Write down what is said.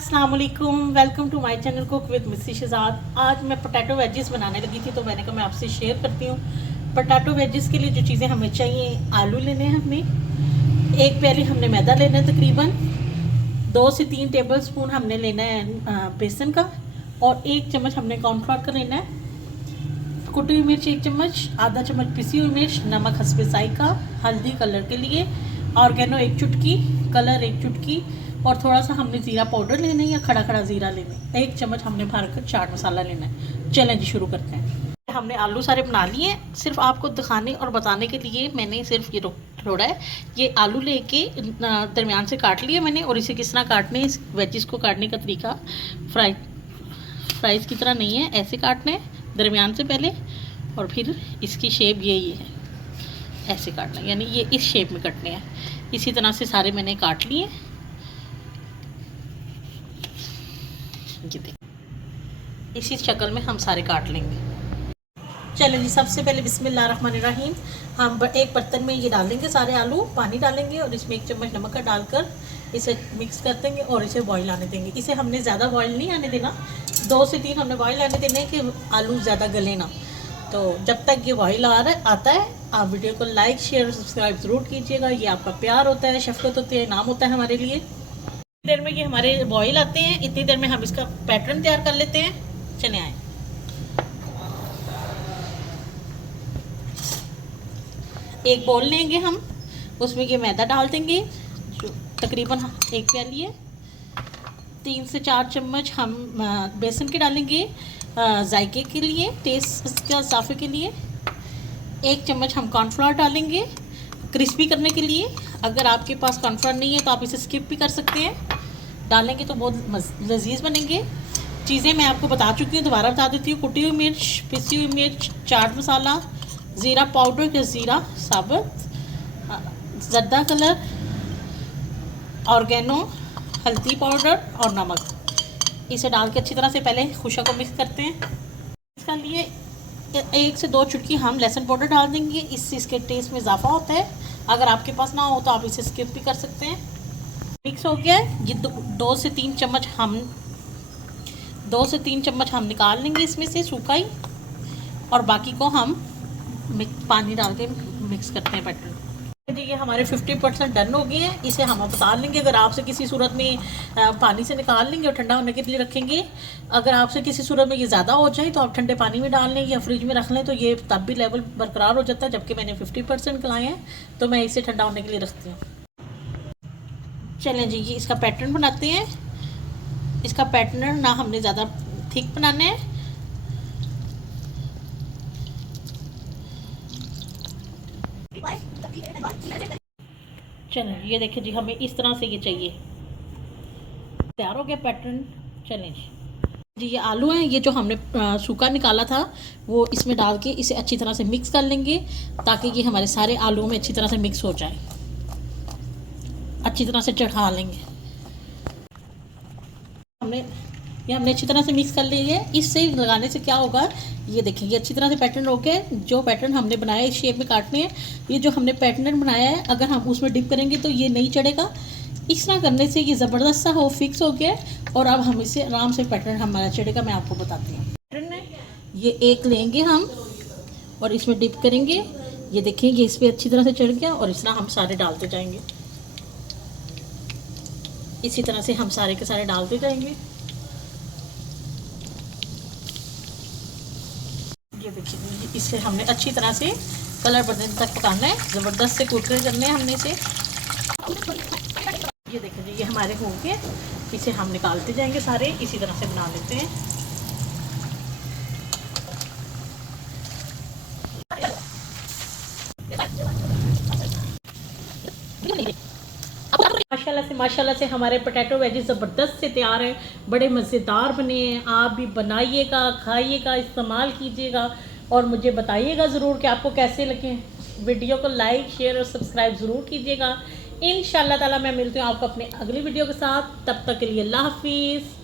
अस्सलाम वालेकुम, welcome to my channel cook with Missi Shahzad. आज मैं पोटैटो वेजेस बनाने लगी थी तो मैंने कहा मैं आपसे शेयर करती हूँ। पोटैटो वेजेस के लिए जो चीज़ें हमें चाहिए, आलू लेने हैं हमें, एक प्याली हमने मैदा लेना है, तकरीबन 2 से 3 टेबल स्पून हमने लेना है बेसन का, और 1 चम्मच हमने कॉर्नफ्लोर का लेना है, कुटी हुई मिर्च 1 चम्मच, आधा चम्मच पिसी हुई मिर्च, नमक हस्बे जायका, हल्दी कलर के लिए, ऑर्गेनो 1 चुटकी, कलर 1 चुटकी, और थोड़ा सा हमने ज़ीरा पाउडर लेना है या खड़ा खड़ा ज़ीरा लेना है, 1 चम्मच हमने भरकर चाट मसाला लेना है। चलें जी, शुरू करते हैं। हमने आलू सारे बना लिए, सिर्फ आपको दिखाने और बताने के लिए मैंने सिर्फ ये थोड़ा है, ये आलू लेके दरमियान से काट लिए मैंने, और इसे किस तरह काटने, इस वेजिस को काटने का तरीका फ्राइज़ की तरह नहीं है, ऐसे काटने दरमियान से पहले, और फिर इसकी शेप यही है, ऐसे काटना, यानी ये इस शेप में कटने हैं। इसी तरह से सारे मैंने काट लिए। इसी शक्ल में हम सारे काट लेंगे। चलें जी, सबसे पहले बिस्मिल्लाहिर्रहमानिर्रहीम, हम एक बर्तन में ये डालेंगे सारे आलू, पानी डालेंगे और इसमें 1 चम्मच नमक का डालकर इसे मिक्स कर देंगे और इसे बॉईल आने देंगे। इसे हमने ज़्यादा बॉईल नहीं आने देना, 2 से 3 हमने बॉईल आने देने कि आलू ज़्यादा गले ना। तो जब तक ये बॉईल आता है, आप वीडियो को लाइक शेयर और सब्सक्राइब ज़रूर कीजिएगा। ये आपका प्यार होता है, शफ़क़त होती है, इनाम होता है हमारे लिए। इतनी देर में ये हमारे बॉईल आते हैं, इतनी देर में हम इसका पैटर्न तैयार कर लेते हैं। चले आए, एक बोल लेंगे हम, उसमें ये मैदा डाल देंगे जो तकरीबन 1 प्याली है। 3 से 4 चम्मच हम बेसन के डालेंगे जायके के लिए, टेस्ट का इजाफे के लिए। 1 चम्मच हम कॉर्नफ्लोर डालेंगे क्रिस्पी करने के लिए। अगर आपके पास कॉर्नफ्लोर नहीं है तो आप इसे स्किप भी कर सकते हैं, डालेंगे तो बहुत लजीज बनेंगे। चीज़ें मैं आपको बता चुकी हूँ, दोबारा बता देती हूँ। कुटी हुई मिर्च, पिसी हुई मिर्च, चाट मसाला, ज़ीरा पाउडर या ज़ीरा साबुत, ज़र्दा कलर, ऑर्गेनो, हल्दी पाउडर और नमक। इसे डाल के अच्छी तरह से पहले खुशा को मिक्स करते हैं। इसका लिए 1 से 2 चुटकी हम लहसुन पाउडर डाल देंगे, इससे इसके टेस्ट में इजाफा होता है। अगर आपके पास ना हो तो आप इसे स्किप भी कर सकते हैं। मिक्स हो गया है ये, 2 से 3 चम्मच हम निकाल लेंगे इसमें से सूखा ही, और बाकी को हम पानी डाल के मिक्स करते हैं बैटर। ये हमारे 50% डन हो गए हैं। इसे हम अब उतार लेंगे। अगर आपसे किसी सूरत में पानी से निकाल लेंगे और ठंडा होने के लिए रखेंगे। अगर आपसे किसी सूरत में ये ज़्यादा हो जाए तो आप ठंडे पानी में डाल लें या फ्रिज में रख लें, तो ये तब भी लेवल बरकरार हो जाता है। जबकि मैंने 50% लाए हैं तो मैं इसे ठंडा होने के लिए रखती हूँ। चलें जी, ये इसका पैटर्न बनाते हैं। इसका पैटर्न ना हमने ज़्यादा थिक बनाना है, चलें ये देखिए जी, हमें इस तरह से ये चाहिए। तैयार हो गया पैटर्न। चलें जी, ये आलू हैं, ये जो हमने सूखा निकाला था वो इसमें डाल के इसे अच्छी तरह से मिक्स कर लेंगे, ताकि ये हमारे सारे आलू में अच्छी तरह से मिक्स हो जाए। अच्छी तरह से चढ़ा लेंगे। हमने अच्छी तरह से मिक्स कर लिया है। इससे लगाने से क्या होगा, ये देखिए ये अच्छी तरह से पैटर्न हो गया। जो पैटर्न हमने बनाया इस शेप में काटने हैं, ये जो हमने पैटर्न बनाया है अगर हम उसमें डिप करेंगे तो ये नहीं चढ़ेगा। इस तरह करने से ये ज़बरदस्त सा फिक्स हो गया, और अब हम इसे आराम से पैटर्न हमारा चढ़ेगा। मैं आपको बताती हूँ। पैटर्न है ये, एक लेंगे हम और इसमें डिप करेंगे। ये देखिए ये इस पर अच्छी तरह से चढ़ गया, और इस तरह हम सारे डालते जाएंगे। इसी तरह से हम सारे के सारे डालते जाएंगे। ये देखिए इससे हमने अच्छी तरह से कलर बदलने तक पकाना है, ज़बरदस्त से कुरकुरे करने हैं हमने इसे। ये देखिए जी, ये हमारे हो गए। इसे हम निकालते जाएंगे सारे, इसी तरह से बना लेते हैं। माशाल्लाह से हमारे पोटैटो वेजिस ज़बरदस्त से तैयार है, बड़े मज़ेदार बने हैं। आप भी बनाइएगा, खाइएगा, इस्तेमाल कीजिएगा और मुझे बताइएगा ज़रूर कि आपको कैसे लगे। वीडियो को लाइक शेयर और सब्सक्राइब ज़रूर कीजिएगा। इंशाअल्लाह ताला मैं मिलती हूँ आपको अपने अगली वीडियो के साथ। तब तक के लिए अल्लाह हाफिज़।